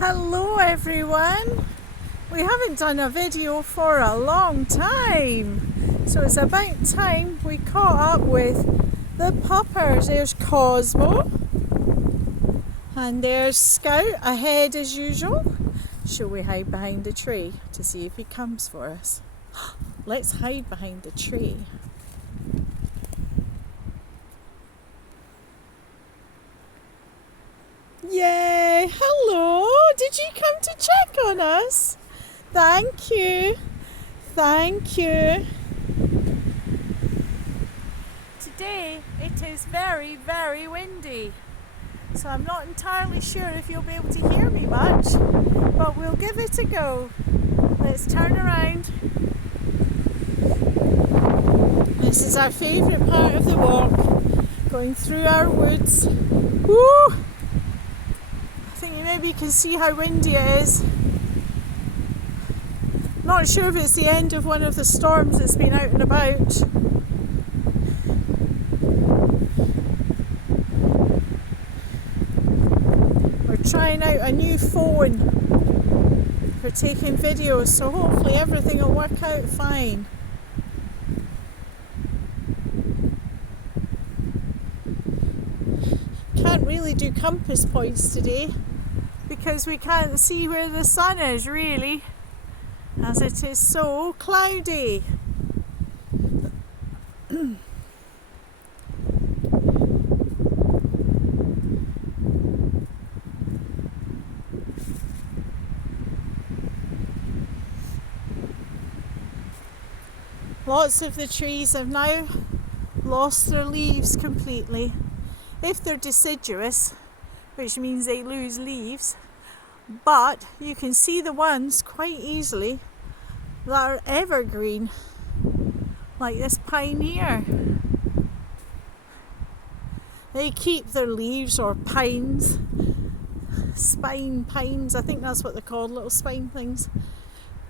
Hello everyone! We haven't done a video for a long time, so it's about time we caught up with the puppers. There's Cosmo and there's Scout ahead as usual. Shall we hide behind the tree to see if he comes for us? Let's hide behind the tree. Yay! Hello! Did you come to check on us? Thank you. Thank you. Today it is very, very windy. So I'm not entirely sure if you'll be able to hear me much, but we'll give it a go. Let's turn around. This is our favourite part of the walk, going through our woods. Woo! I think you maybe can see how windy it is. Not sure if it's the end of one of the storms that's been out and about. We're trying out a new phone for taking videos, so hopefully everything will work out fine. Can't really do compass points today because we can't see where the sun is really, as it is so cloudy. Lots of the trees have now lost their leaves completely. If they're deciduous, which means they lose leaves, but you can see the ones quite easily that are evergreen, like this pine here. They keep their leaves, or pines, spine pines, I think that's what they're called, little spine things,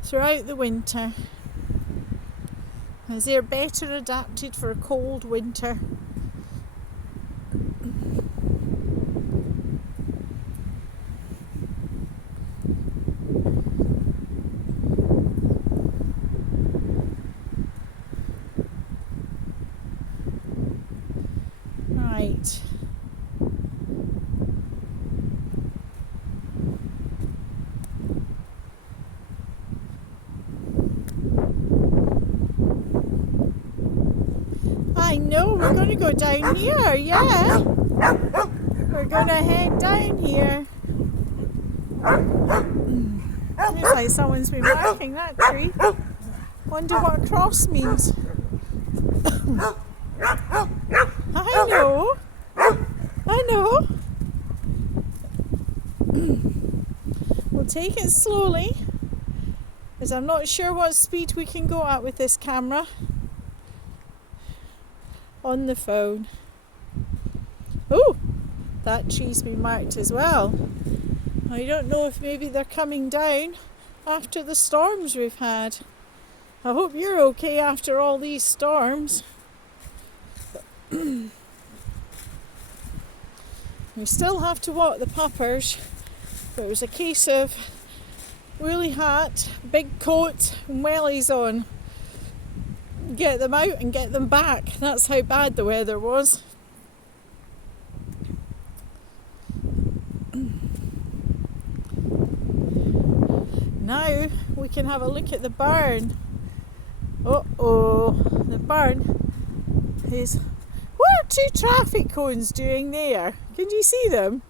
throughout the winter, as they're better adapted for a cold winter. Right. I know, we're going to go down here, yeah. We're going to head down here. Looks like someone's been marking that tree. Wonder what cross means. I know. I know. We'll take it slowly, as I'm not sure what speed we can go at with this camera on the phone. Oh, that tree's been marked as well. I don't know if maybe they're coming down after the storms we've had. I hope you're okay after all these storms. We still have to walk the puppers, but it was a case of woolly hat, big coat and wellies on. Get them out and get them back. That's how bad the weather was. Now we can have a look at the barn. Uh-oh, the barn is... What are two traffic cones doing there? Can you see them?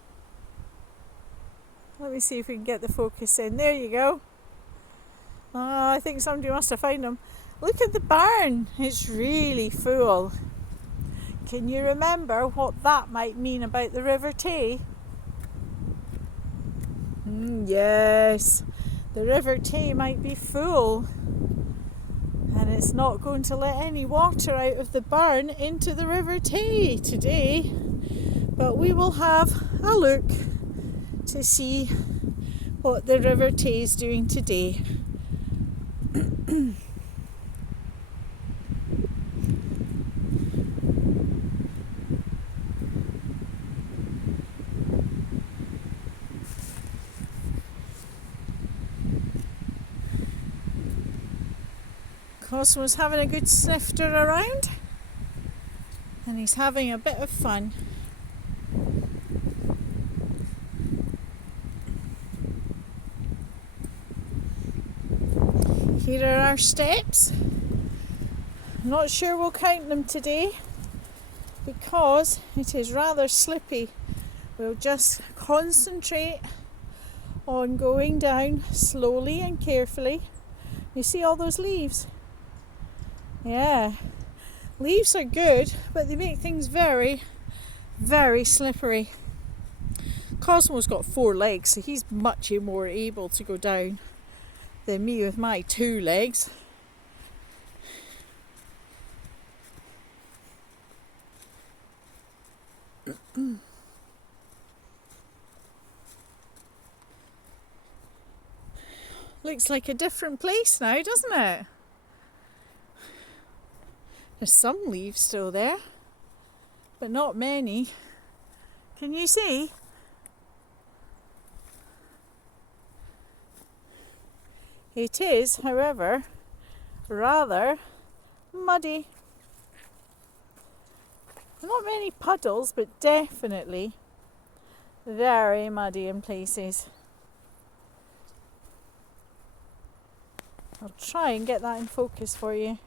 Let me see if we can get the focus in. There you go. I think somebody must have found them. Look at the barn. It's really full. Can you remember what that might mean about the River Tay? Yes. The River Tay might be full. And it's not going to let any water out of the barn into the River Tay today. But we will have a look to see what the River Tay is doing today. Cosmo's having a good snifter around, and he's having a bit of fun. Here are our steps. I'm not sure we'll count them today because it is rather slippy. We'll just concentrate on going down slowly and carefully. You see all those leaves? Yeah, leaves are good, but they make things very, very slippery. Cosmo's got 4 legs, so he's much more able to go down than me with my 2 legs. Looks like a different place now, doesn't it? There's some leaves still there, but not many. Can you see? It is, however, rather muddy. Not many puddles, but definitely very muddy in places. I'll try and get that in focus for you.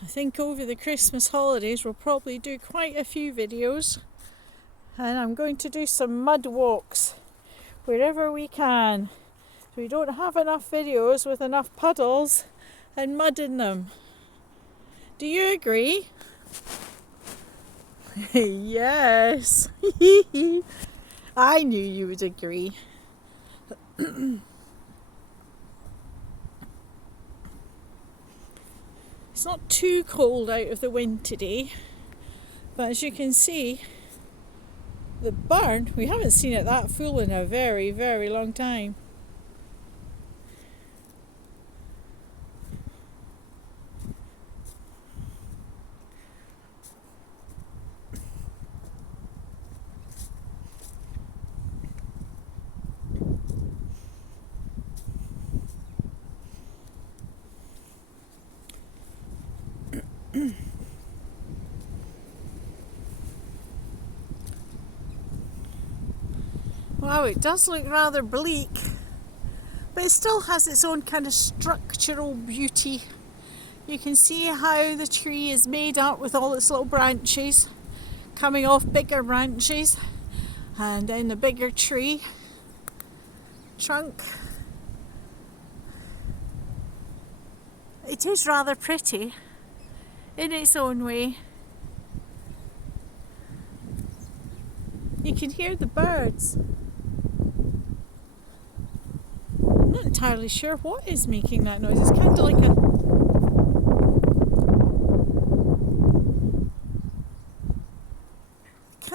I think over the Christmas holidays we'll probably do quite a few videos, and I'm going to do some mud walks wherever we can. We don't have enough videos with enough puddles and mud in them. Do you agree? Yes. I knew you would agree. It's not too cold out of the wind today, but as you can see, the barn, we haven't seen it that full in a very, very long time. Wow, it does look rather bleak, but it still has its own kind of structural beauty. You can see how the tree is made up with all its little branches coming off bigger branches, and then the bigger tree trunk. It is rather pretty in its own way. You can hear the birds. I'm not entirely sure what is making that noise. It's kind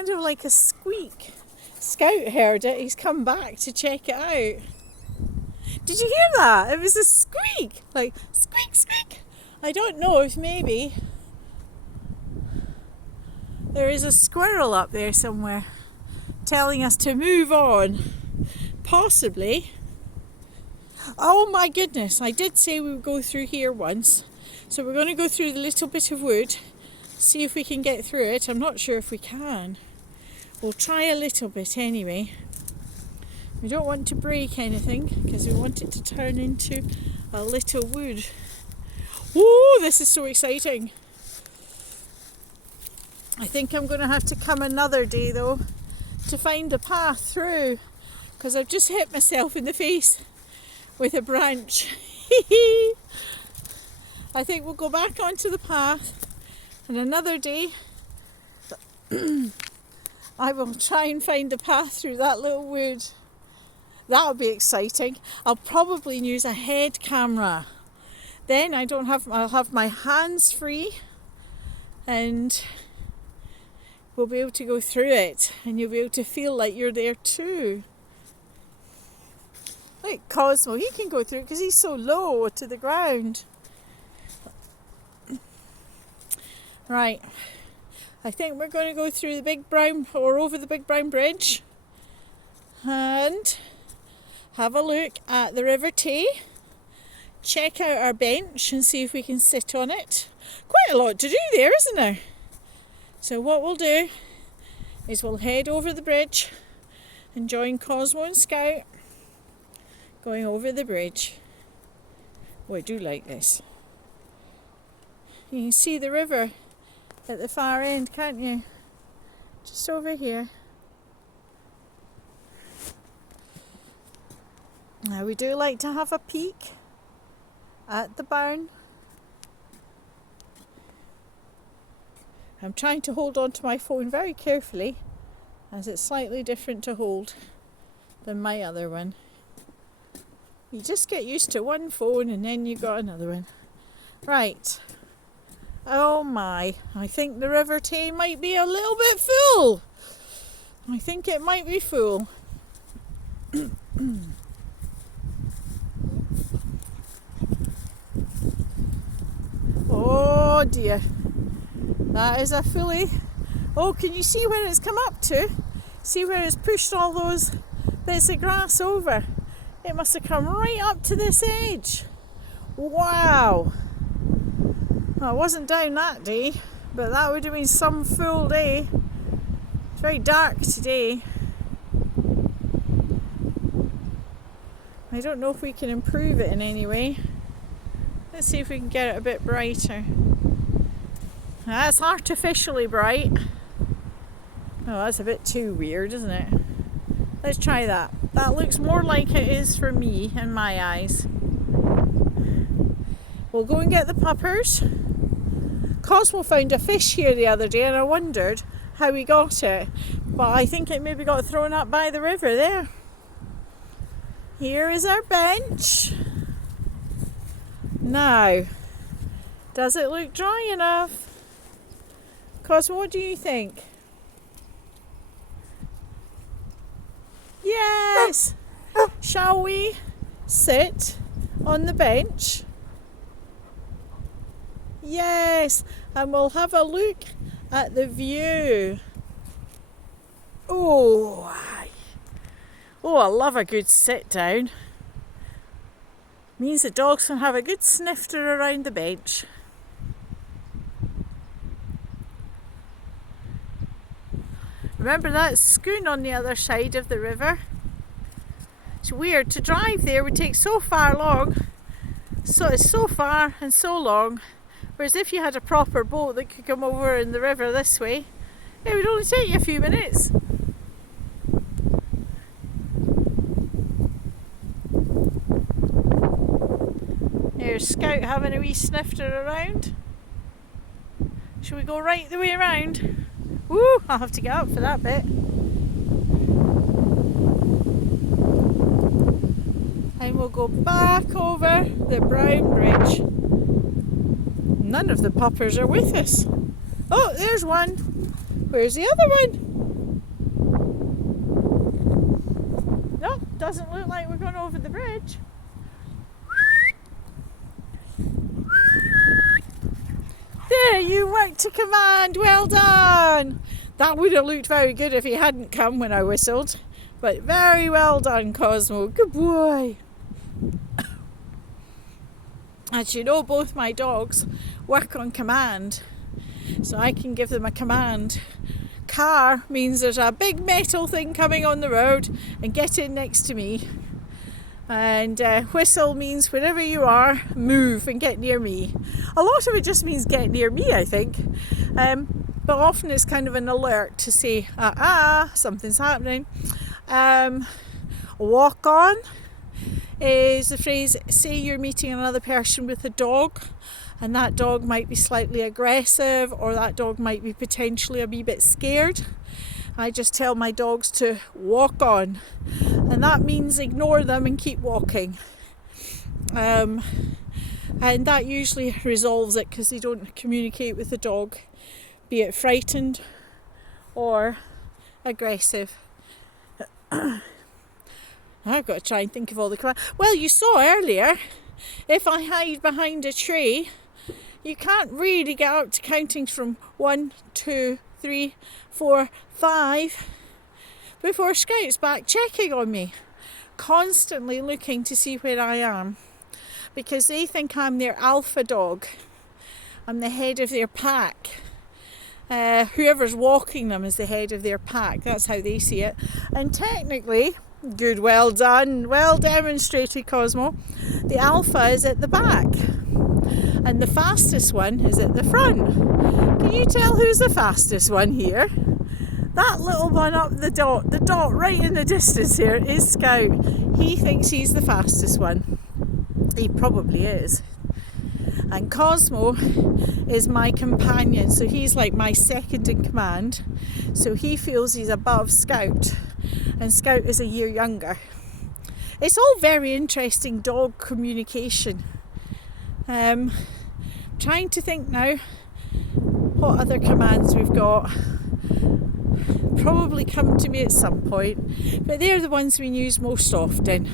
of like a squeak. Scout heard it. He's come back to check it out. Did you hear that? It was a squeak, like squeak, squeak. I don't know if maybe there is a squirrel up there somewhere telling us to move on. Possibly. Oh my goodness, I did say we would go through here once. So we're going to go through the little bit of wood, see if we can get through it. I'm not sure if we can. We'll try a little bit anyway. We don't want to break anything because we want it to turn into a little wood. Whoa, this is so exciting. I think I'm going to have to come another day though to find a path through, because I've just hit myself in the face with a branch. I think we'll go back onto the path, and another day I will try and find a path through that little wood. That'll be exciting. I'll probably use a head camera. Then I'll have my hands free, and will be able to go through it, and you'll be able to feel like you're there too. Like Cosmo, he can go through it because he's so low to the ground. Right, I think we're going to go through the big brown, or over the big brown bridge, and have a look at the River Tay, check out our bench and see if we can sit on it. Quite a lot to do there, isn't there? So what we'll do is we'll head over the bridge and join Cosmo and Scout going over the bridge. Oh, I do like this. You can see the river at the far end, can't you? Just over here. Now we do like to have a peek at the barn. I'm trying to hold on to my phone very carefully as it's slightly different to hold than my other one. You just get used to one phone and then you got another one. Right. Oh my, I think the River Tay might be a little bit full. I think it might be full. Oh dear. That is a filly. Oh, can you see where it's come up to? See where it's pushed all those bits of grass over? It must have come right up to this edge. Wow. Well, I wasn't down that day, but that would have been some full day. It's very dark today. I don't know if we can improve it in any way. Let's see if we can get it a bit brighter. That's artificially bright. Oh, that's a bit too weird, isn't it? Let's try that. That looks more like it is for me in my eyes. We'll go and get the puppers. Cosmo found a fish here the other day and I wondered how he got it. But I think it maybe got thrown up by the river there. Here is our bench. Now, does it look dry enough? Cosmo, what do you think? Yes! Shall we sit on the bench? Yes, and we'll have a look at the view. Oh, I love a good sit down. Means the dogs can have a good snifter around the bench. Remember that schoon on the other side of the river? It's weird, to drive there would take so far long. So it's so far and so long. Whereas if you had a proper boat that could come over in the river this way, it would only take you a few minutes. There's Scout having a wee snifter around. Shall we go right the way around? Woo, I'll have to get up for that bit. And we'll go back over the brown bridge. None of the puppers are with us. Oh, there's one. Where's the other one? No, doesn't look like we're going over the bridge. There, you worked to command. Well done. That would have looked very good if he hadn't come when I whistled. But very well done, Cosmo. Good boy. As you know, both my dogs work on command. So I can give them a command. Car means there's a big metal thing coming on the road and get in next to me. And whistle means wherever you are, move and get near me. A lot of it just means get near me, I think. But often it's kind of an alert to say, something's happening. Walk on is the phrase, say you're meeting another person with a dog and that dog might be slightly aggressive or that dog might be potentially a wee bit scared. I just tell my dogs to walk on, and that means ignore them and keep walking. And that usually resolves it because they don't communicate with the dog, be it frightened or aggressive. I've got to try and think of all the commands. Well, you saw earlier, if I hide behind a tree, you can't really get up to counting from 1, 2, 3, 4, 5 before Scout's back checking on me, constantly looking to see where I am, because they think I'm their alpha dog. I'm the head of their pack. Whoever's walking them is the head of their pack. That's how they see it. And technically, good, well done, well demonstrated, Cosmo, the alpha is at the back and the fastest one is at the front. Can you tell who's the fastest one here? That little one up the dot right in the distance here is Scout. He thinks he's the fastest one. He probably is. And Cosmo is my companion, so he's like my second in command. So he feels he's above Scout, and Scout is a year younger. It's all very interesting dog communication. Trying to think now what other commands we've got. Probably come to me at some point, but they're the ones we use most often.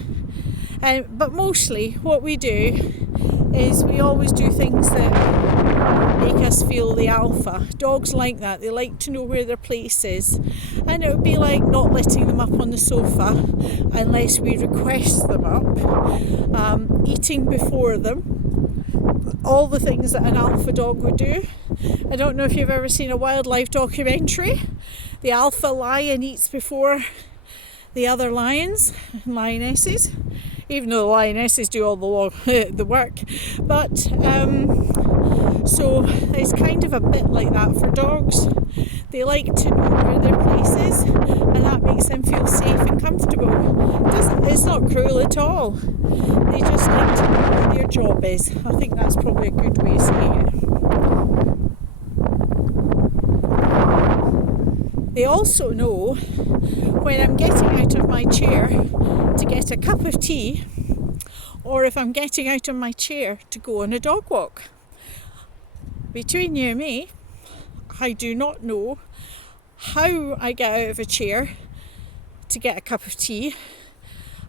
But mostly what we do is we always do things that make us feel the alpha. Dogs like that. They like to know where their place is. And it would be like not letting them up on the sofa unless we request them up. Eating before them. All the things that an alpha dog would do. I don't know if you've ever seen a wildlife documentary. The alpha lion eats before the other lions and lionesses, even though the lionesses do all the work. But so it's kind of a bit like that for dogs. They like to know where their place is, and that makes them feel safe and comfortable. It's not cruel at all. They just like to know where their job is. I think that's probably a good way of saying it. They also know when I'm getting out of my chair to get a cup of tea, or if I'm getting out of my chair to go on a dog walk. Between you and me, I do not know how I get out of a chair to get a cup of tea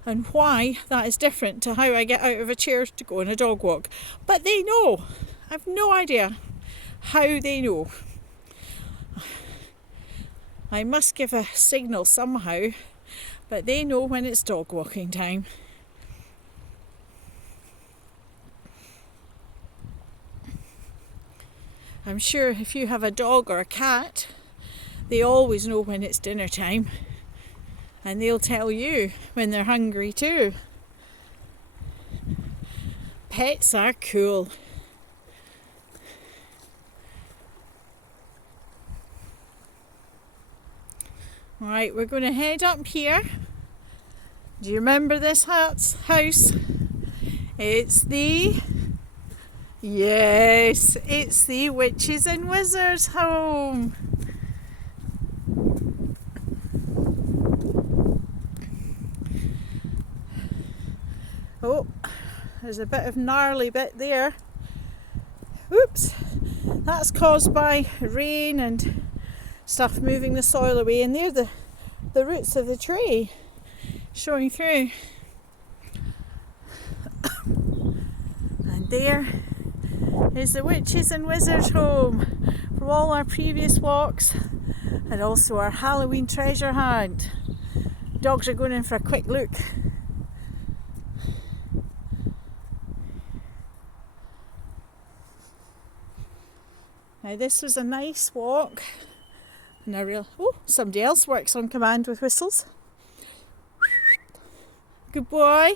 and why that is different to how I get out of a chair to go on a dog walk. But they know. I've no idea how they know. I must give a signal somehow, but they know when it's dog walking time. I'm sure if you have a dog or a cat, they always know when it's dinner time, and they'll tell you when they're hungry too. Pets are cool. Right, we're going to head up here. Do you remember this house? It's the Witches and Wizards home. Oh, there's a bit of gnarly bit there. Oops, that's caused by rain and stuff moving the soil away, and there the roots of the tree showing through. And there is the Witches and Wizards home from all our previous walks, and also our Halloween treasure hunt. Dogs are going in for a quick look. Now this was a nice walk. Somebody else works on command with whistles. Good boy.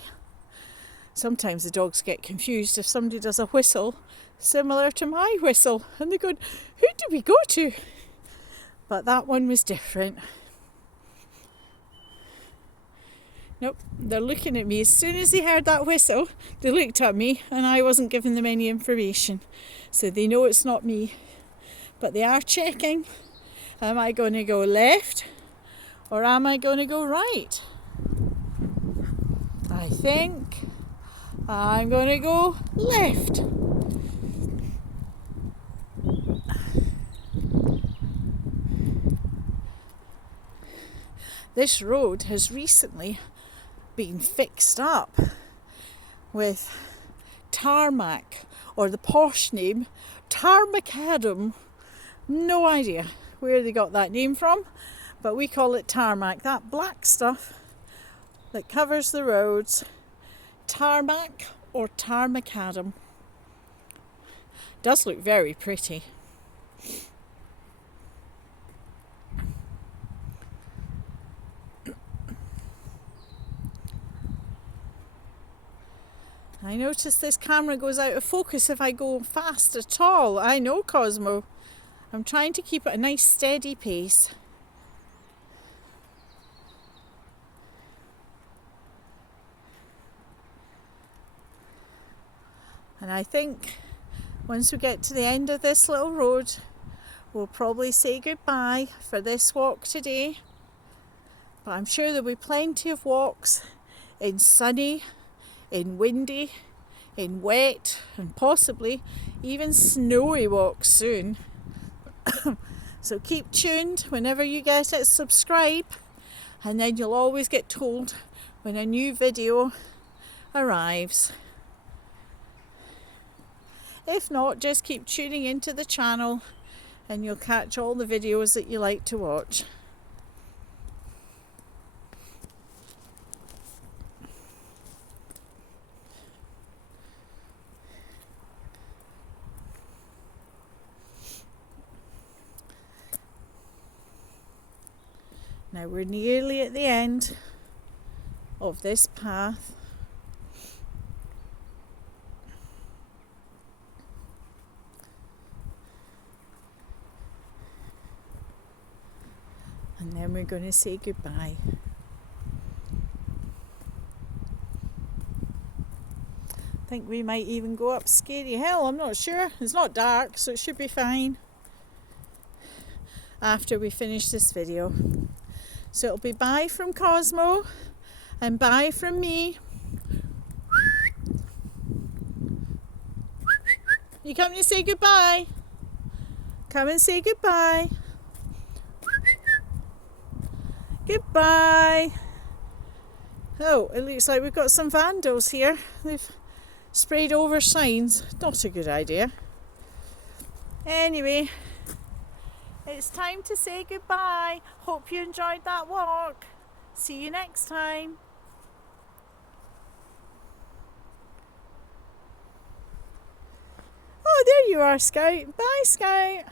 Sometimes the dogs get confused if somebody does a whistle similar to my whistle, and they go, who did we go to? But that one was different. Nope, they're looking at me. As soon as they heard that whistle, they looked at me, and I wasn't giving them any information. So they know it's not me. But they are checking. Am I going to go left or am I going to go right? I think I'm going to go left. This road has recently been fixed up with tarmac, or the posh name, Tarmacadam. No idea where they got that name from, but we call it tarmac. That black stuff that covers the roads, tarmac or tarmacadam. Does look very pretty. I notice this camera goes out of focus if I go fast at all. I know, Cosmo. I'm trying to keep it a nice steady pace. And I think once we get to the end of this little road, we'll probably say goodbye for this walk today. But I'm sure there'll be plenty of walks in sunny, in windy, in wet, and possibly even snowy walks soon. So keep tuned whenever you get it, subscribe, and then you'll always get told when a new video arrives. If not, just keep tuning into the channel and you'll catch all the videos that you like to watch. Now we're nearly at the end of this path. And then we're going to say goodbye. I think we might even go up Scary Hill, I'm not sure. It's not dark, so it should be fine after we finish this video. So it'll be bye from Cosmo and bye from me. You coming to say goodbye? Come and say goodbye. Goodbye. Oh, it looks like we've got some vandals here. They've sprayed over signs. Not a good idea. Anyway, it's time to say goodbye. Hope you enjoyed that walk. See you next time. Oh, there you are, Scout. Bye, Scout.